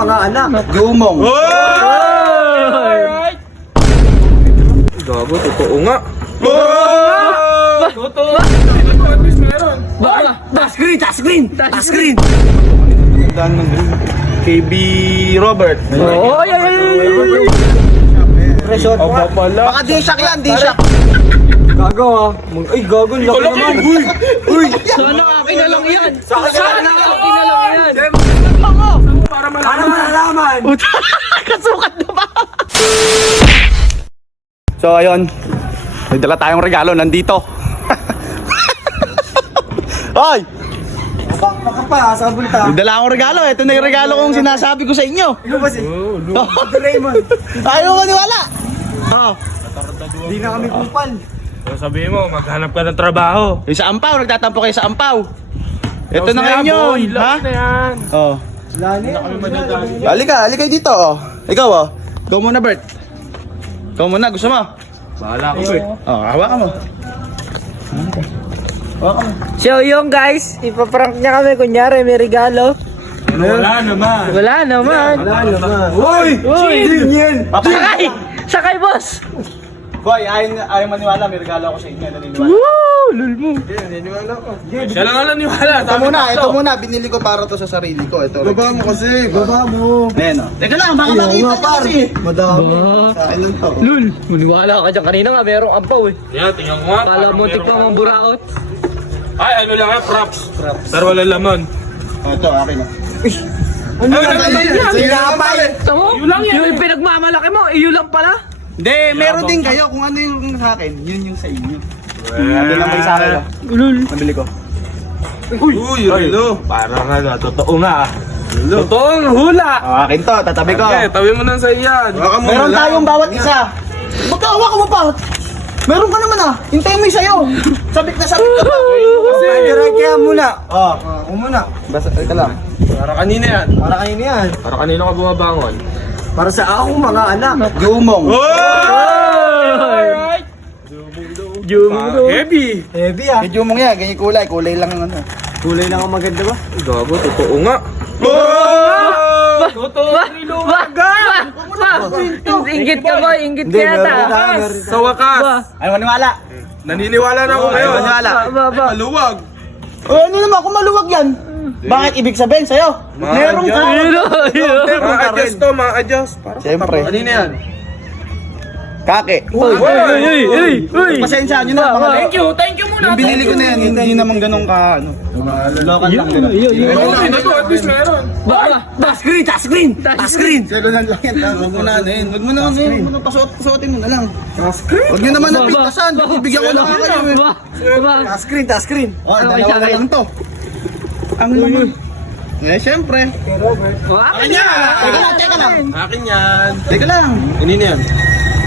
mga anak. Gumong. Alright! Gago, totoo nga. Totoo! At least meron. Task screen. Dan ng green. KB Robert. Oy. Resort mo nga. Pala. Baka D-Shock yan, D-Shock. Gago ah. Ay, gago. Laki naman. Uy! Sana akin na lang yan. Sana akin na lang yan. Para Ano malalaman? Kasukat na ba? So ayun, may dala tayong regalo nandito. Hoy! Bakit ka pa? Sa bulta. May dala akong regalo. Ito na yung regalo kong sinasabi ko sa inyo. Ikaw ba si? Doraemon. Ayaw ko niwala. Oh, Di na kami kupal. sabihin mo, maghanap ka ng trabaho. yung sa Ampaw, nagtatampo kayo sa Ampaw. Ito na ngayon yun. Ha? Na yan. Oh. Wala na yan. Halika dito oh. Ikaw oh. Ikaw muna, Bert. Ikaw muna, gusto mo? Bahala ko eh. Oh, hawakan mo. So yung guys, ipaprank niya kami, kunyari may regalo. Wala naman. Wala naman. Uy! Sakay boss! Boy, ayaw maniwala. May regalo ako sa inyo. Naniniwala. Woo! Lul mo. Siya lang alam niwala. Ito muna. Binili ko para to sa sarili ko. Ito. Baba mo kasi. Baba mo. Ayan oh. Teka lang, baka makita niyo kasi. Madami. Sa akin lang to. Lul, maniwala ka dyan. Kanina nga merong ampaw eh. Yan, tingnan ko nga. Kala mo tik pa mang buraot. Ay, ano lang yan, props. Pero wala laman. Ito, akin na. Ano Ay, wala naman yan. Sila ka pa eh. Tamo? Yun lang yan. Yung pinagmamalaki mo, iyo lang pala. Hindi, meron din kayo. Kung ano yung sa akin, yun yung sa inyo. Ito lang may sa akin. oh. Lul. Nabili ko. Uy, Rilo. Parang ano, totoo nga. Totoong hula. Oh, akin to, tatabi ko. Okay, tabi mo na sa iyan. Meron tayong bawat isa. Magkawa mo pa. Meron ka naman ah. Hintayin mo yung sa'yo. Sabik na sabik ka pa. Kaya muna. Oh, Ako muna. basta ka lang. Para kanina yan. Para kayo yan. Para kanina ka bumabangon. Para sa akong mga anak. Gumong. Alright. Heavy. Heavy ah. Yung Gumong yan, ganyan kulay. Kulay lang ang ano. Kulay lang ang maganda ba? Gago, totoo nga. Totoo, Rilo. Ingit ka ba? Ingit ka yata. Sa wakas. Ay, maniwala. Naniniwala na ako Ay, ngayon. maniwala. Maluwag. Oh, ano naman kung maluwag yan? Bakit ibig sabihin sa'yo? Meron ka. Ma-adjust to, ma-adjust. Siyempre. Kanina yan. Kake. Uy! Pasensya nyo na. Thank you muna. Yung binili ko na yan, hindi naman ganun ka, ano. Local lang. Okay na to, at least meron. Task screen! Selunan lang yan. Huwag mo na ano yun. Huwag mo na ano yun. Huwag mo na pasuotin mo na lang. Huwag nyo naman napitasan. Bibigyan ko na kayo eh. Task screen. Oh, dalawa na lang to. Ang naman. Eh, syempre. Akin yan! Teka lang. Akin yan. Teka lang. Kanina yan.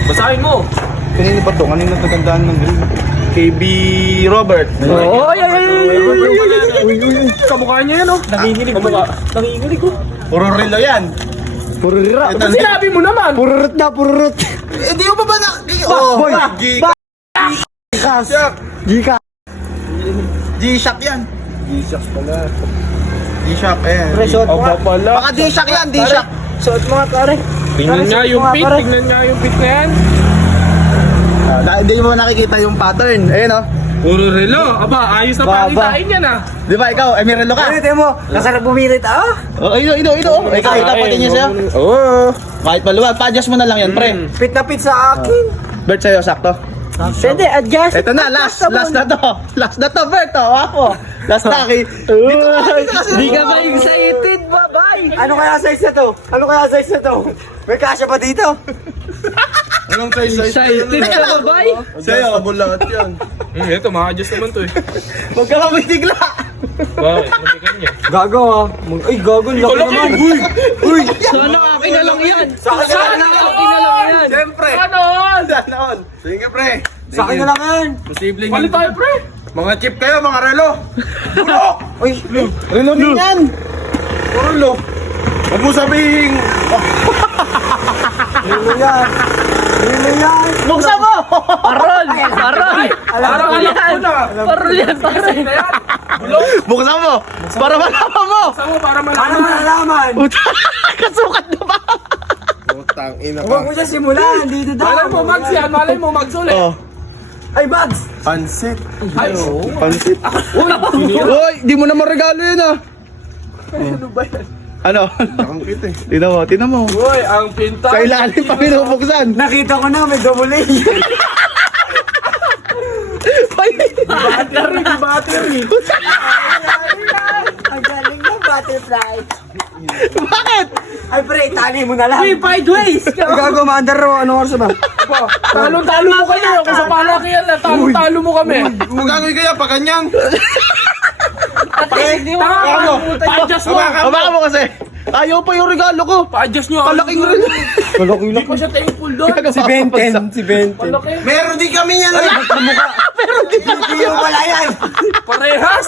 Basahin mo. Kanina pa to? Kanina natagandaan ng green. KB Robert. Oy! Kamukha niya yan, oh. Nanginginig ko. Nanginginig ko. Puro relo yan. Puro rira. Ba't sinabi mo naman? Pururut na, pururut. Eh, di mo pa ba na... Oh, boy. G-Shock. Gika. G-Shock yan. G-Shock pala. G-Shock, eh. Resort mo nga. Pala. Baka D-Shock yan, D-Shock. Suot mo nga pare. Tingnan nga yung pit. pare. Tingnan nga yung pit na yan. Dahil hindi mo nakikita yung pattern. Ayun, oh. Puro relo. Aba, ayos na Baba. pakitain yan, ah. Di ba ikaw? Eh, may relo ka. Tingnan mo. Nasarap bumilit ah. Oh, ito. Oh. Ikaw, pati niya sa'yo. Oo. Kahit maluwag, pa-adjust mo na lang yan, pre. Pit na pit sa akin. Bert, sa'yo, sakto. Pwede, adjust. Ito na, last na to. Last na to, Bert, oh. Ako. Last na, Aki. Dito kasi. Di ka ba excited, babay? Ano kaya size na to? May kasya pa dito. Anong size? Excited ka, babay? Sa'yo. Sabon lahat yan. Ito, ma-adjust naman to, eh. Huwag ka mamitigla. Bakit? Ano kanya? Gago ah. Ay gago, laki naman. Uy! Sana akin na lang yan. Sana akin na lang yan. Siyempre. Ano? Sana all. Sige, pre. Sa akin na lang yan. Posibleng Palit tayo, pre. mga chip kayo, mga relo. Uy, Relo din yan. Relo. Huwag mo sabihin. ano yan? Buksan mo! Parol! Parang alam ko na. Parol yan, parol. Na yan. Bulok. Buksan mo! Para malaman mo! Saan mo para Paano malaman? malalaman? Kasukat na ba? Putang ina Huwag mo siya simulan. Dito daw. Malay mo, Mags yan. Malay mo, Mags ulit. Oh, Ay, Bags! pansit. Ay, Pansit. Uy, di mo naman regalo yun ah. ano ba yan? Ano? Tinan mo. Uy, ang pinta. Sa ilalim pa pinupuksan. Nakita ko na, may double A. Battery, battery. Ang galing ng butterfly. Bakit? Ay, pre, tali mo na lang. Uy, five ways! Gago, Maandar, anong oras ba? Talo-talo mo kayo. Kung sa palakihan na, talo-talo mo kami. Kung gagawin kaya pa kanyang. Pa-adjust mo. Baka mo kasi. Ayaw pa yung regalo ko. Pa-adjust nyo. Kalaking rin. Hindi ko siya thankful doon. Si Benten. Malaki. Meron din kami yan. Hindi mo pala yan. Parehas.